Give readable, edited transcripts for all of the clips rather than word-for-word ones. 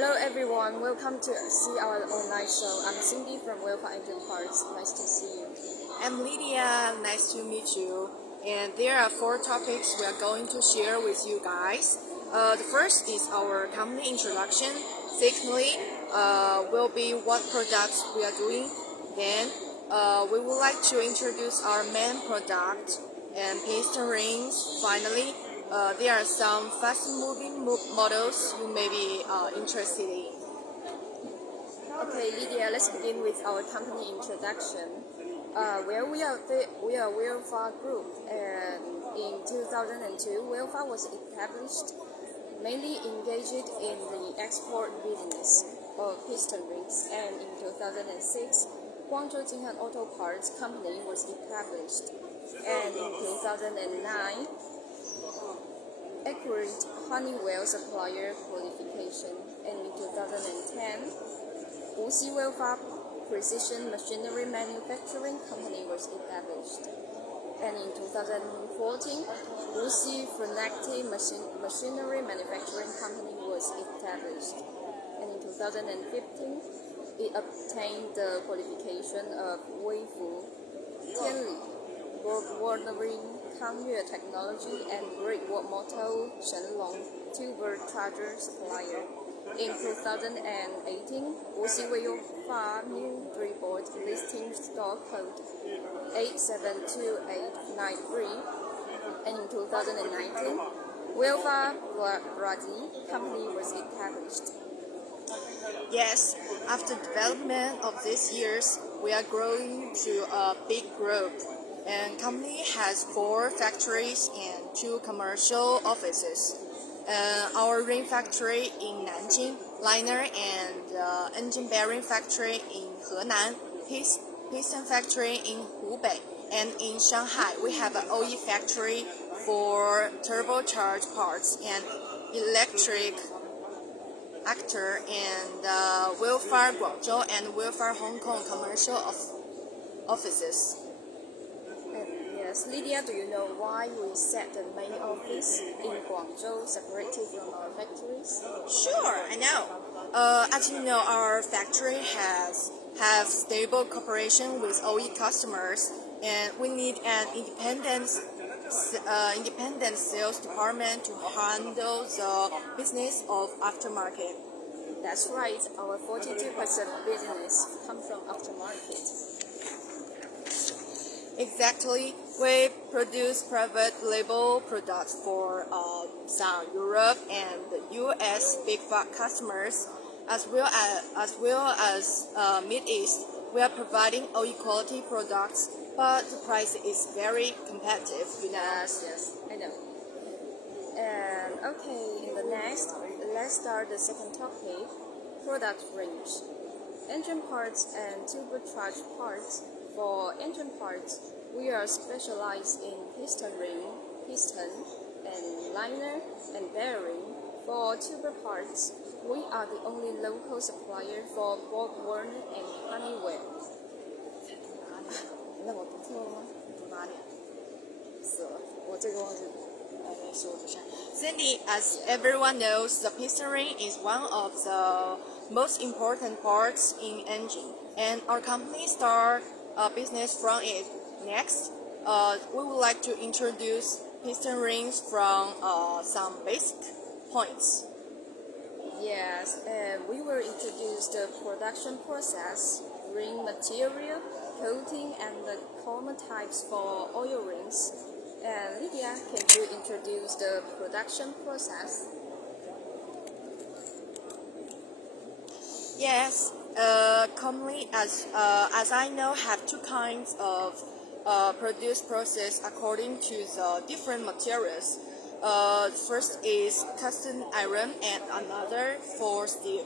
Hello everyone, welcome to see our online show. I'm Cindy from Welfare Engine Parts. Nice to see you. I'm Lydia, nice to meet you. And there are 4 topics we are going to share with you guys. The first is our company introduction. Secondly, will be what products we are doing. Then, we would like to introduce our main product and piston rings. Finally, there are some fast-moving models you may be interested in. Okay, Lydia, let's begin with our company introduction. We are Welfare Group, and in 2002, Welfare was established, mainly engaged in the export business of piston rings, and in 2006, Guangzhou Jinhan Auto Parts Company was established, and in 2009, accurate Honeywell supplier qualification, and in 2010, Wuxi Welfare Precision Machinery Manufacturing Company was established, and in 2014, Wuxi Frenecti Machinery Manufacturing Company was established, and in 2015, it obtained the qualification of Weifu, Tianli, Wolverine, Kangyue Technology, and Great Wall Motor Shenlong turbocharger supplier. In 2018, Wuxi Welfare new 3-board listing stock code 872893, and in 2019, Welfare Brazil Company was established. Yes, after development of these years, we are growing to a big group, and company has 4 factories and 2 commercial offices. Our ring factory in Nanjing, liner and engine bearing factory in Henan, piston factory in Hubei, and in Shanghai we have an OE factory for turbocharged parts and electric actor, and Welfare Guangzhou and Welfare Hong Kong commercial offices. Yes, Lydia, do you know why we set the main office in Guangzhou separated from our factories? Sure, I know. As you know, our factory have stable cooperation with OE customers, and we need an independent sales department to handle the business of aftermarket. That's right, our 42% business comes from aftermarket. Exactly, we produce private label products for some Europe and US big customers, as well as Mid East. We are providing OE quality products, but the price is very competitive. Yes, I know. And okay, in the next, let's start the second topic: product range, engine parts and turbocharged parts. For engine parts, we are specialized in piston ring, piston, and liner and bearing. For turbo parts, we are the only local supplier for Bob Warner and Honeywell. 那我读错了吗？读哪里？死了，我这个忘记读。Cindy, as everyone knows, the piston ring is one of the most important parts in engine, and our company start business from it. Next, we would like to introduce piston rings from some basic points. Yes, and we will introduce the production process, ring material, coating, and the common types for oil rings. And Lydia, can you introduce the production process? Yes, commonly as I know, have 2 kinds of produce process according to the different materials. First is cast iron and another for steel.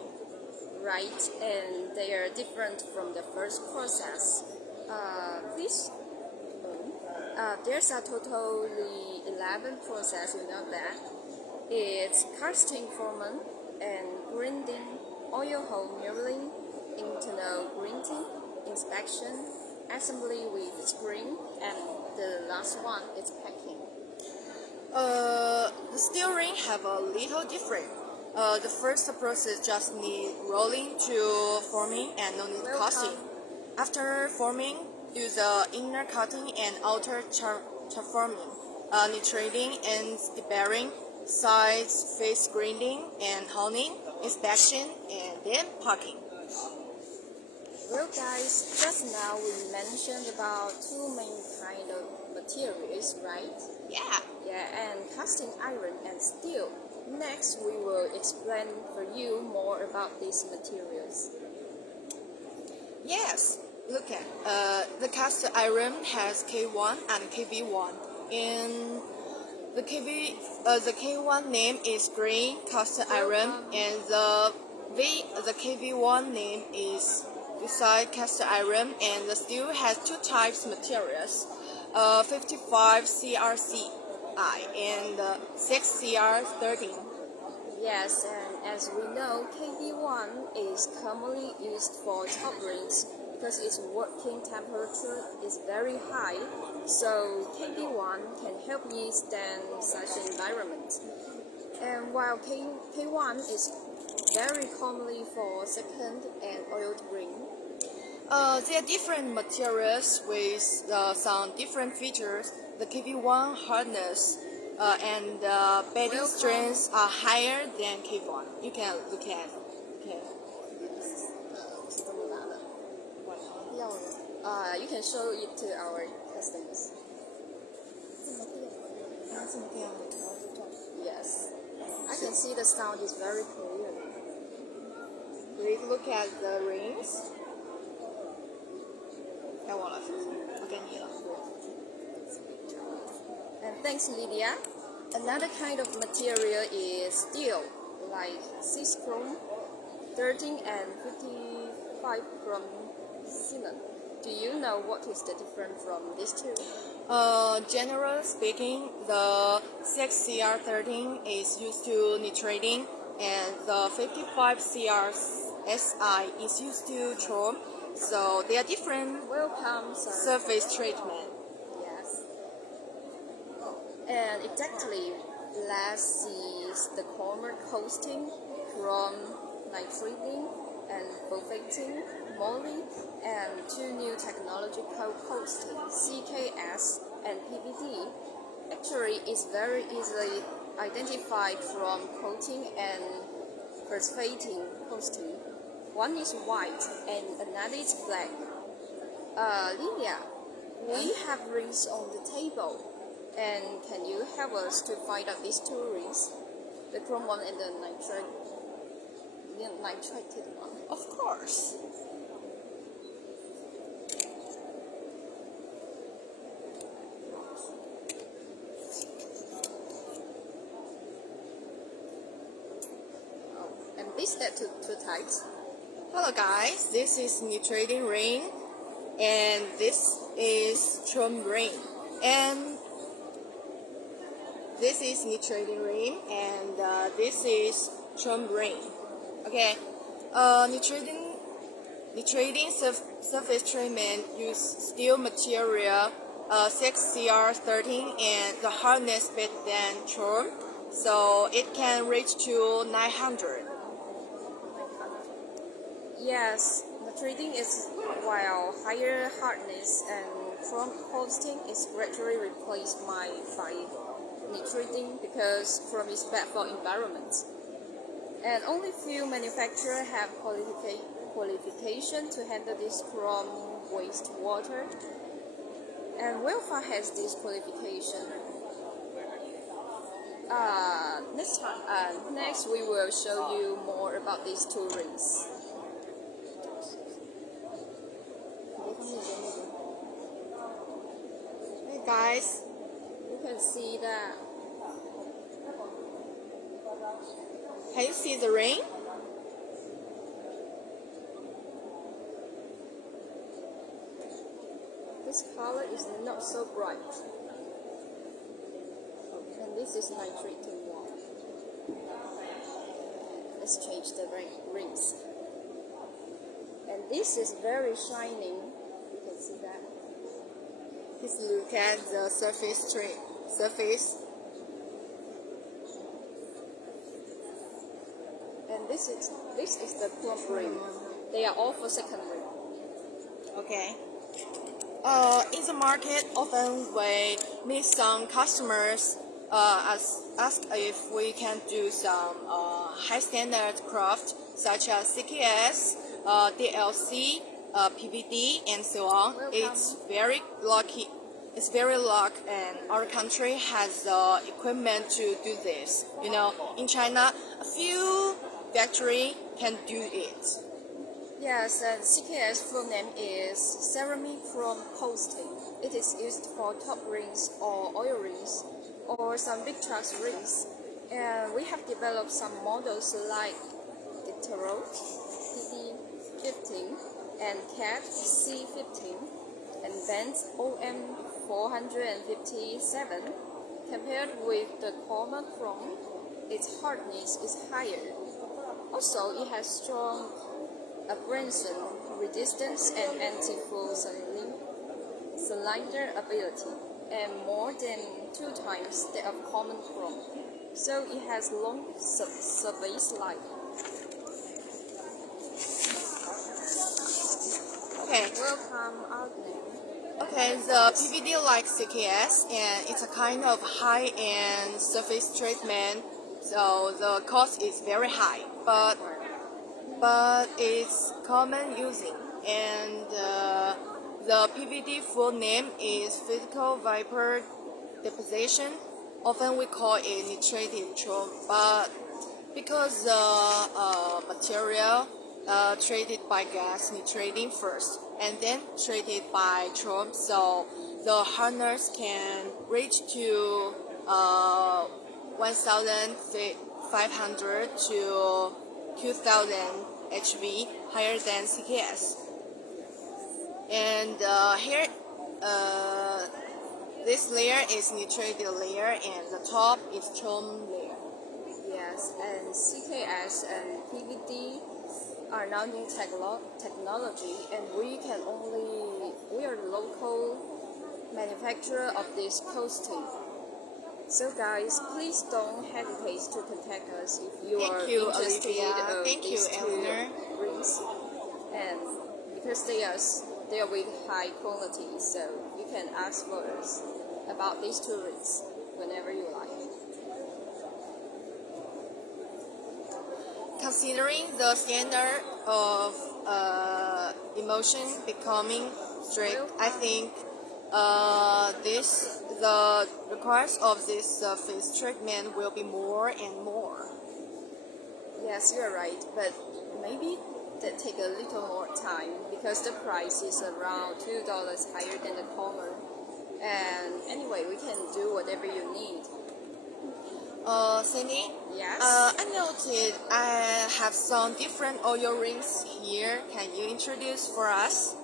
Right, and they are different from the first process. Please. There's a totally 11 process, you know that. It's casting foreman and grinding, oil hole milling, internal grinding, inspection, assembly with spring, and the last one is packing. The steel ring have a little different. The first process just need rolling to forming and no need casting. After forming, do the inner cutting and outer forming, nitrating and debarring, sides, face grinding and honing, inspection, and then packing. Well guys, just now we mentioned about two main kind of materials, right? Yeah. Yeah, and casting iron and steel. Next, we will explain for you more about these materials. Yes. Look at the cast iron has K1 and KV1. In the K1 name is green cast iron, and the KV1 name is beside cast iron, and the steel has two types materials, 55 CRCI and 6 CR13. Yes, and as we know, KV1 is commonly used for top rings because its working temperature is very high, so KV1 can help you stand such environment. And while K1 is very commonly for second and oiled ring. They are different materials with some different features. The KV1 hardness and bedding strengths are higher than K1. You can look at. Okay. You can show it to our customers. Yes. I can see the sound is very clear. Please look at the rings. 该我了，我给你了。 And thanks, Lydia. Another kind of material is steel, like 6 chrome, 13 and 55 chrome xenon. Do you know what is the difference from these two? Generally speaking, the 6CR13 is used to nitrating, and the 55CR-SI is used to chrome. So they are different. Welcome, sir. Surface treatment. Yes. And exactly, last is the common coating from nitrating and sulfating, moly, and two new technological coating, CKS and PVD. Actually, it's very easily identified from coating and phosphating coating. One is white and another is black. Lilia, we have rings on the table, and can you help us to find out these two rings? The chrome one and the nitrated one. Of course. And these are two types. Hello guys, this is nitrating ring, and this is chrome ring, and this is nitrating ring, and this is chrome ring. Okay, nitrating surface treatment use steel material 6CR13 and the hardness better than chrome, so it can reach to 900. Yes, nitrating is while higher hardness and chrome coating is gradually replaced by nitrating because chrome is bad for environment. And only few manufacturers have qualification to handle this chrome wastewater. And Welfa has this qualification. Next we will show you more about these two rings. Hey guys, You can see that. can you see the ring? This color is not so bright. And this is nitrating one. Let's change the rings. And this is very shining. You can see that. Let's look at the surface. and this is the chrome ring. They are all for secondary. Okay. In the market, often we meet some customers ask if we can do some high standard craft such as CKS, DLC, PVD, and so on. Welcome. It's very lucky. It's very luck, and our country has the equipment to do this. You know, in China, a few factory can do it. Yes, and CKS full name is ceramic chrome coating. It is used for top rings or oil rings or some big trucks rings. And we have developed some models like the Taro DD15 and CAT C15 and Benz OM 457. Compared with the common chrome, its hardness is higher. Also, it has strong abrasion resistance and anti-fall cylinder ability, and more than 2 times that of common chrome. So it has long service life. Okay. Welcome, Adnan. Okay, the PVD like CKS, and it's a kind of high-end surface treatment, so the cost is very high, but it's common using, and the PVD full name is physical vapor deposition. Often we call it nitrated chrome, but because the material treated by gas nitrating first and then treated by chrome, so the hardness can reach to 1,500 to 2,000 HV, higher than CKS. And here, this layer is nitrated layer, and the top is chrome layer. Yes, and CKS and PVD are now new technology, and we are the local manufacturer of this coating. So guys, please don't hesitate to contact us if you are interested Olivia. in Thank you, these 2 Eleanor. rings, and because they are with high quality, so you can ask for us about these 2 rings whenever you like. Considering the standard of emotion becoming strict, I think the requirements of this surface treatment will be more and more. Yes, you are right, but maybe that take a little more time because the price is around $2 higher than the common. And anyway, we can do whatever you need. Cindy? Yes? I noted I have some different oil rings here. Can you introduce for us?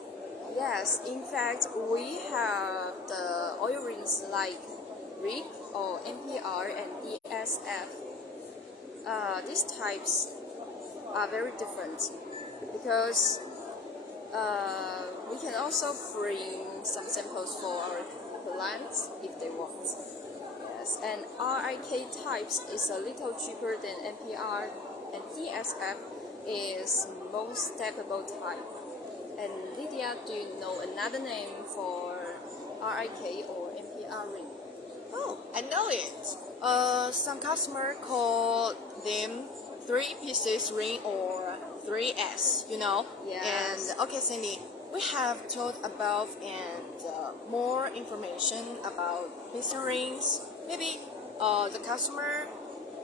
Yes, in fact, we have the oil rings like RIG or NPR and DSF. These types are very different because we can also bring some samples for our clients if they want. Yes, and RIK types is a little cheaper than NPR, and DSF is most stable type. And Lydia, do you know another name for RIK or NPR ring? Oh, I know it. Some customer call them 3 pieces ring or 3S, you know? Yes. And okay, Cindy, we have told about and more information about piston rings. Maybe the customer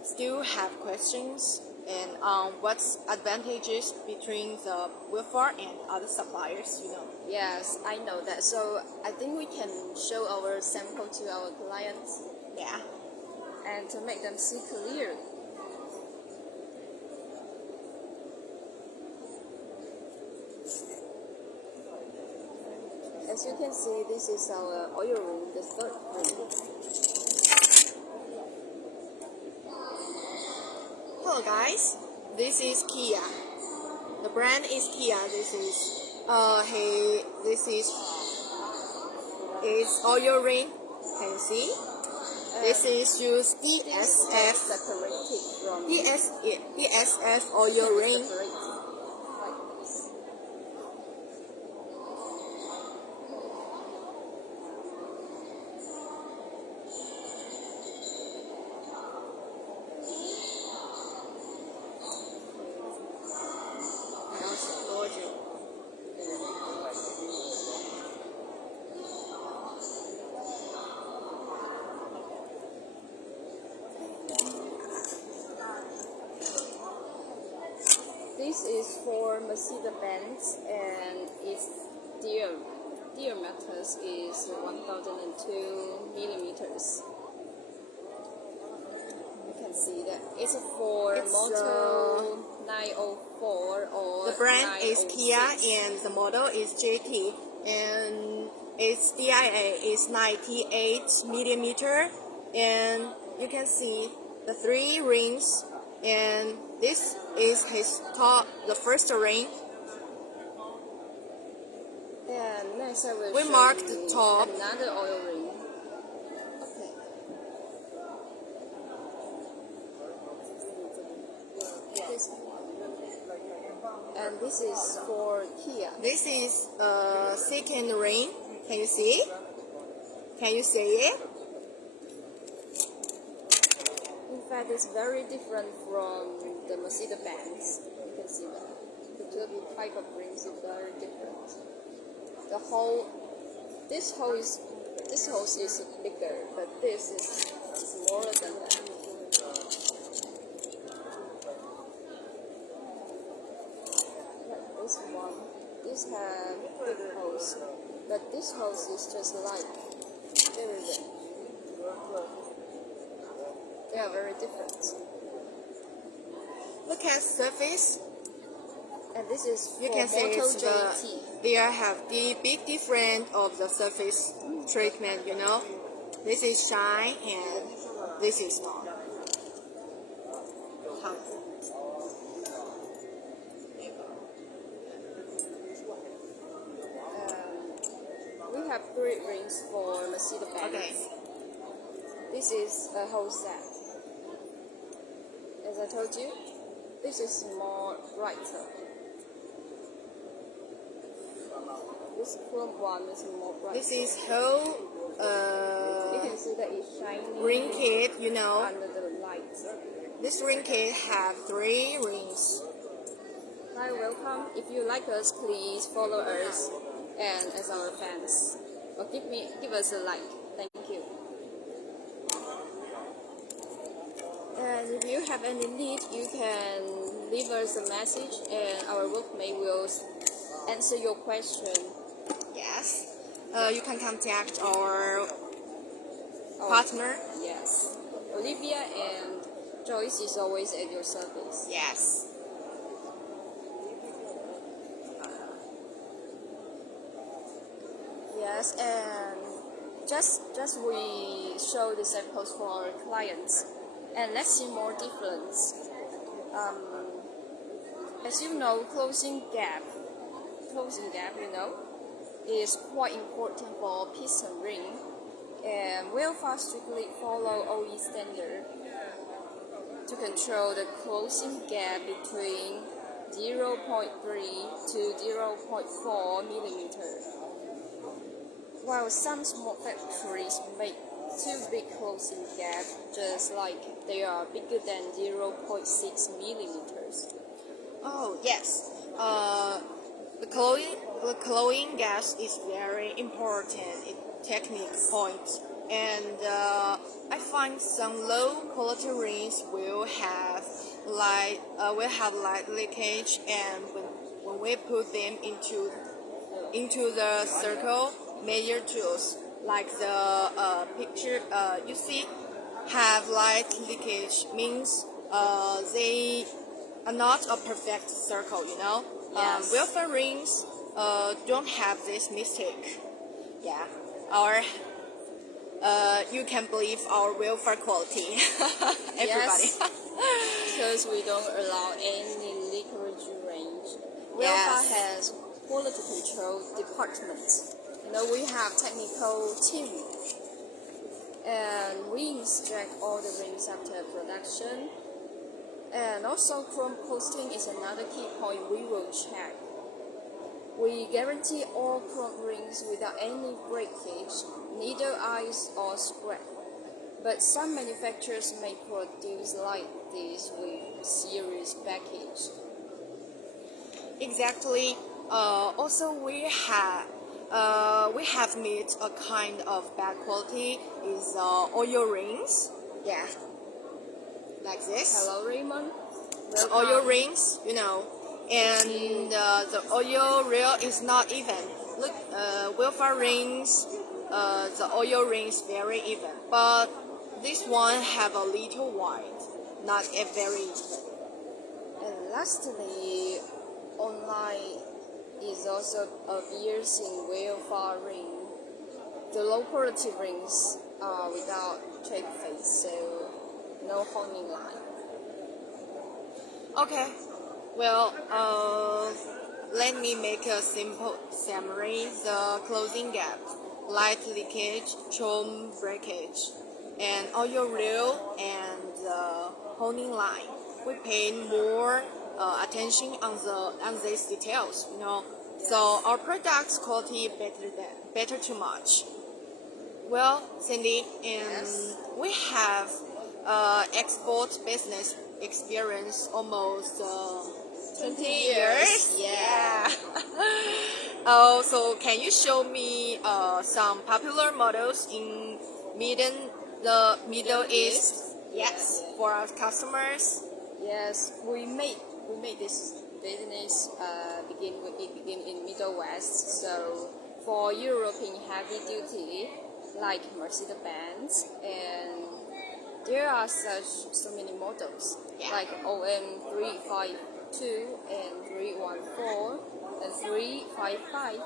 still have questions and what's advantages between the Wilfar and other suppliers, you know? Yes, I know that. So I think we can show our sample to our clients. Yeah. And to make them see clearly. As you can see, this is our oil ring, the 3rd ring. Hello guys, this is Kia. The brand is Kia. This is its oil ring. Can you see? This is use DSF. Decorative from ESF oil ring. separate like this. I also told you. This is for Mercedes-Benz and its diameter is 1002 millimeters. You can see that it's for It's, Moto 904 or The brand is 906. Kia and the model is GT, and its DIA is 98 millimeter, and you can see the 3 rings, and this is his top, the first ring. And next I will We show mark you the top. another oil ring. Okay. This one. And this is for Kia. This is a second ring. Can you see? Can you see it? In fact, it's very different from the Mercedes-Benz. You can see that. The two type of rings is very different. The hole, this hole is bigger, but this is smaller than that. Like this one, this have big holes, but this hole is just like very big. They are very different. Look at surface. And this is for You can see Moto it's JT. they have the big difference of the surface treatment. You know, this is shine and this is not. We have 3 rings for Mercedes-Benz. Okay. This is a whole set. As I told you, this is more brighter. This chrome one is more brighter. This is whole You can see that it's shining ring kit. You know, under the light. this ring kit have 3 rings. Hi, welcome. If you like us, please follow us and as our fans. Or give us a like. Thank you. And if you have any need, you can leave us a message and our workmate will answer your question. Yes. You can contact our partner. Yes. Olivia and Joyce is always at your service. Yes. Yes, and just we show the samples for our clients, and let's see more difference. As you know, closing gap, you know, is quite important for piston ring, and will strictly follow OE standard to control the closing gap between 0.3 to 0.4 millimeter. While some small factories make too big closing gap, just like they are bigger than 0.6 millimeters. Oh yes. The cloying gas is very important in technique point, and I find some low quality rings will have light leakage, and when we put them into the circle, major tools like the picture you see have light leakage means they are not a perfect circle, you know. Yes. Welfare rings don't have this mistake. Yeah, our you can believe our welfare quality. Everybody. Yes. Because we don't allow any leakage range. Yes. Welfare has quality control department. You know, we have technical team, and we inspect all the rings after production, And also chrome coating is another key point we will check. We guarantee all chrome rings without any breakage, needle eyes or scratch. But some manufacturers may produce like this with series package. Exactly. Also, we have made a kind of bad quality is oil rings. Yeah, like this. Hello, Raymond. The Welcome. oil rings, and the oil reel is not even. Look, Wilfa rings, the oil rings very even, but this one have a little wide, not a very even. And lastly, online is also appears in whale far ring. The low quality rings are without shape face, so no honing line. Okay, well, let me make a simple summary. The closing gap, light leakage, chrome breakage, and oil reel and the honing line. We pay more attention on these details, So our product's quality better too much. Well, Cindy, and Yes. we have export business experience almost 20 years. Yeah. Oh, so can you show me some popular models in the Middle East? Yes, for our customers. Yes, we made this business begin in Middle West. So for European heavy duty, like Mercedes-Benz, and there are so many models Yeah. like OM 352 and 314 and 355,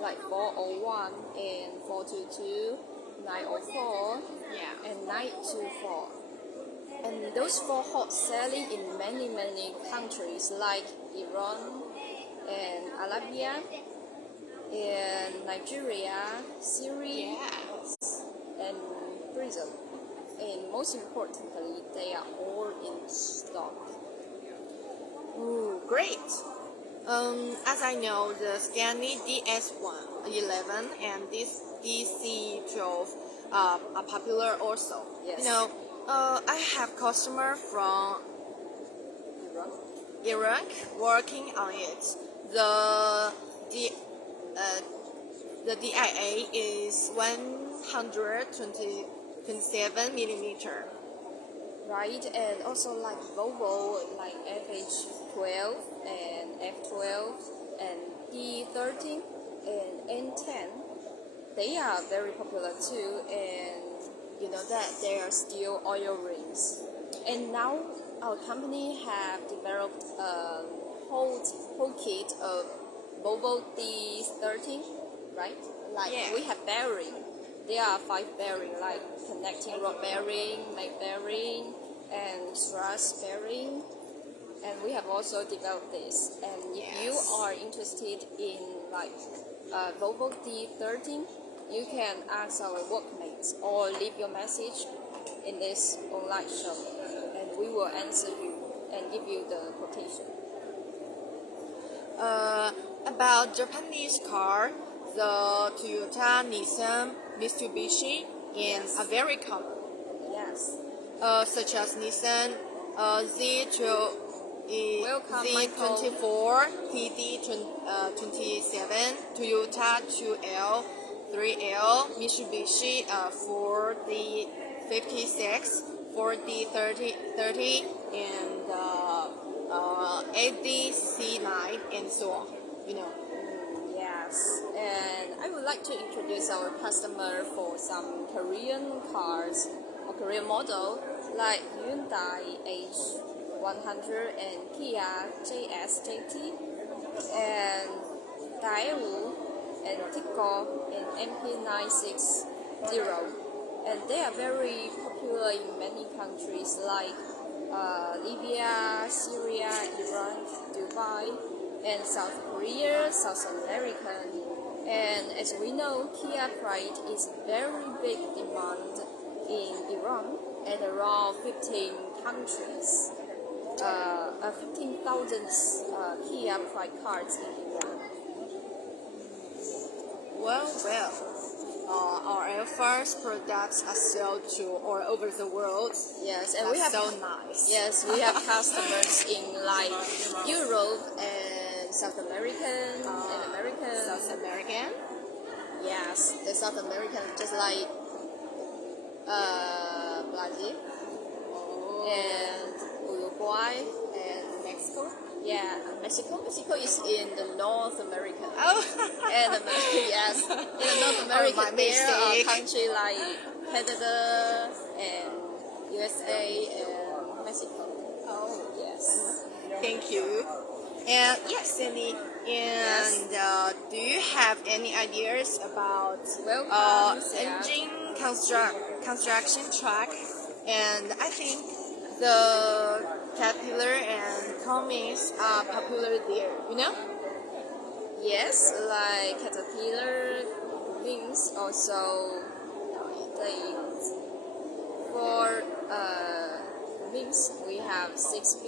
like 401 and 422, 904 Yeah. and 924. And those four hot selling in many countries like Iran and Arabia and Nigeria, Syria and Brazil. And most importantly, they are all in stock. Ooh, great. As I know, the Scania DS11 and this DC12 are popular also. Yes. I have customer from Iran? Iraq working on it. The DIA is 127 millimeter. Right, and also like Volvo, like FH12 and F12 and D13 and N10, they are very popular too, and you know that they are still oil rings. And now our company have developed a whole kit of Volvo D13, right? Like Yeah. we have bearing. There are 5 bearing, like connecting rod bearing, mag bearing, and thrust bearing. And we have also developed this. And if you Yes. are interested in like Volvo D13, you can ask our workmates or leave your message in this online shop, and we will answer you and give you the quotation. About Japanese car, the Toyota, Nissan, Mitsubishi, and are very common. Yes. Such as Nissan Z12, Welcome, Z24, TD27, Toyota 2L, 3L, Mitsubishi 4D56, 4D30, and ADC9, and so on. Yes, and I would like to introduce our customer for some Korean cars or Korean model like Hyundai H100 and Kia JSJT and Daewoo and Tico and MP960, and they are very popular in many countries like Libya, Syria, Iran, Dubai, and South Korea, South America. And as we know, Kia Pride is very big demand in Iran and around 15 countries. 15,000 Kia pride cards in India. Well, our Alpha's products are sold to all over the world. Yes, and That's we have so nice. Yes, we have customers in like Europe and South American and American. South American. Yes, the South American, just like Brazil and Uruguay and Mexico. Yeah, Mexico. Mexico is in the North America. Oh, And yes, in the North America my there are mistake. countries like Canada and USA and Mexico. Oh, Yes. thank you. And yes, Cindy. And do you have any ideas about Welcome, Sia. engine construction track? And I think the Caterpillar and Cummins are popular there. You know? Yes, like Caterpillar wings also they for wings we have 6B,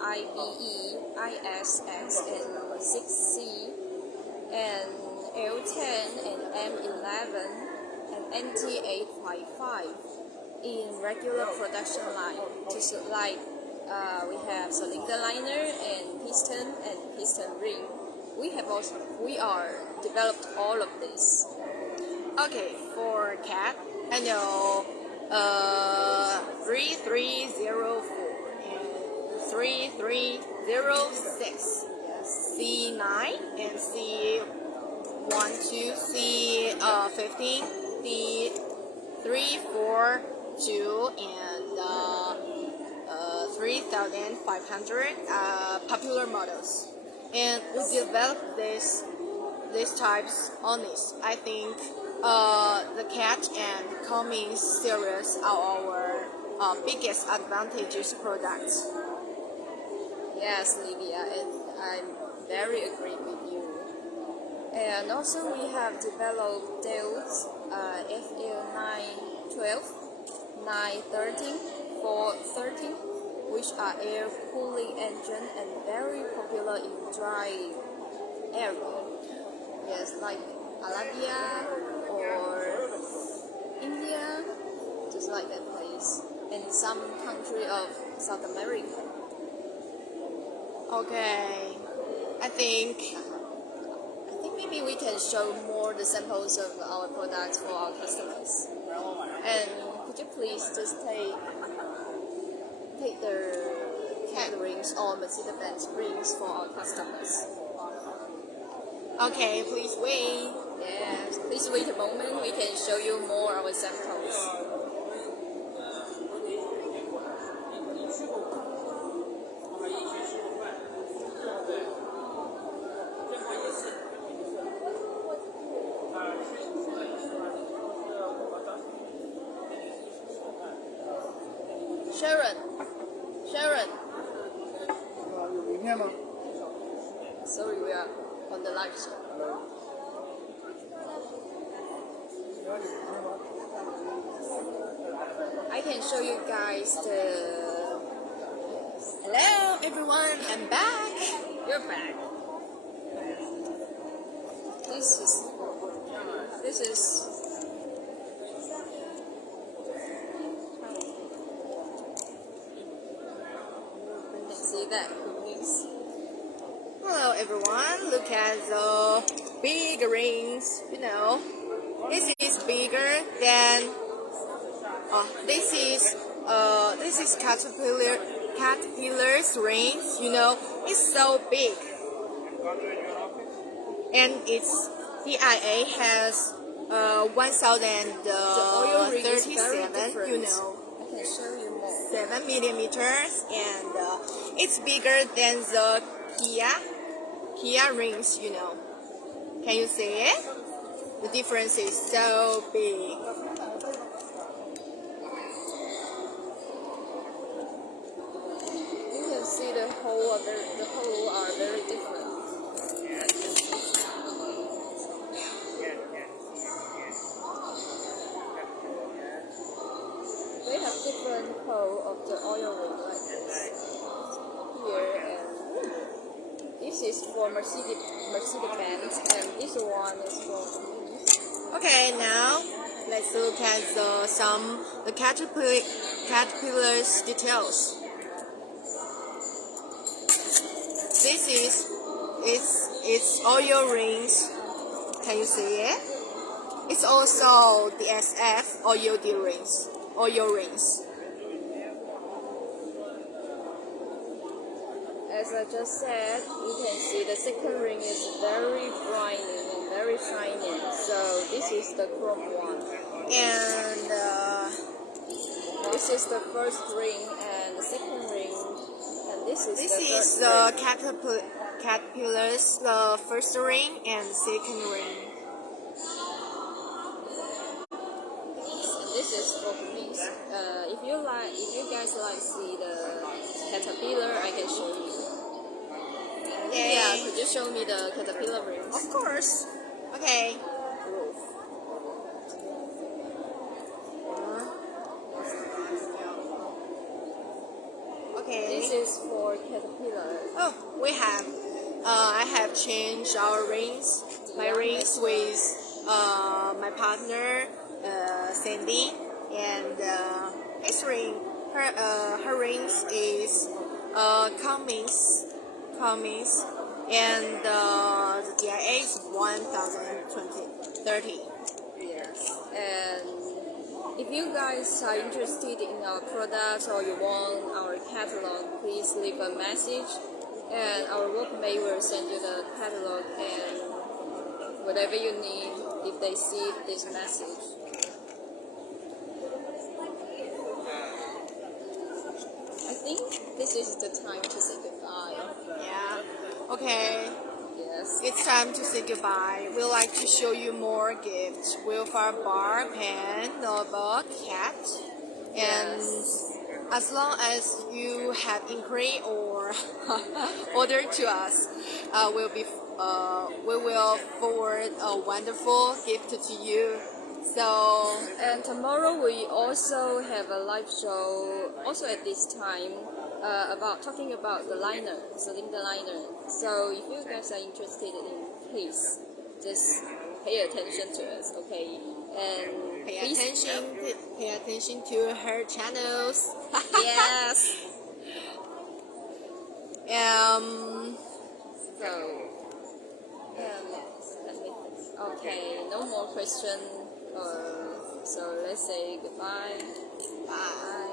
IBE, ISX and 6C and L10 and M11 and NT855 in regular production line. Just like we have cylinder liner and piston ring. We are developed all of this. Okay, for cat, I know 3304 and 3306, C9 and C12, C15, C342 and 3500 popular models. And we developed these types on this. I think the Cat and Cummins series are our biggest advantages products. Yes, Lydia, and I'm very agree with you. And also we have developed Dell's FL912, 913, 413, which are air cooling engine and very popular in dry area. Yes, like Arabia or India, just like that place, and some country of South America. Okay, I think Maybe we can show more the samples of our products for our customers. And could you please just take the cat rings or Mercedes-Benz rings for our customers? okay, please wait. Yes, please wait a moment. We can show you more our samples. Sharon. 有名片吗？ Sorry, we are on the live show. I can show you guys the. Hello everyone, I'm back. You're back. This is. You can see that wings. Hello everyone, look at the big rings, you know. This is bigger than this is Caterpillar's rings, you know. It's so big. And its DIA has 1037, you know. I can show you more. 7 millimeters, and it's bigger than the Kia rings, you know. Can you see it? The difference is so big. You can see the hole are very different. They have different hole of the oil ring like this. this is for Mercedes-Benz, and this one is for me. Okay, now let's look at the caterpillar's details. This is its oil rings. Can you see it? It's also the SF oil rings. As I just said, you can see the second ring is very bright and very shiny. So this is the chrome one. And This is the first ring and the second ring. And this is the caterpillar's first ring and second ring. And this is for me. If you guys like see the caterpillar, I can show you. Yay. Yeah, could you show me the caterpillar rings? Of course. Okay. Okay. This is for caterpillar. Oh, I have changed our rings. My rings with my partner, Sandy, and his ring. Her rings is Cummins, and the DIA is 1030. Yes. And if you guys are interested in our products or you want our catalog, please leave a message, and our workmate will send you the catalog and whatever you need if they see this message. I think this is the time to say goodbye. Yeah. Okay. Yes. It's time to say goodbye. We'd like to show you more gifts. Willfire bar, pen, notebook, cat, and as long as you have inquiry or order to us, we will forward a wonderful gift to you. So, and tomorrow we also have a live show, also at this time, talking about the liner, cylinder liner. So if you guys are interested in, please just pay attention to us, okay? And pay please attention to her channels. Yes. So, let me. Okay, no more question. So let's say goodbye. Bye.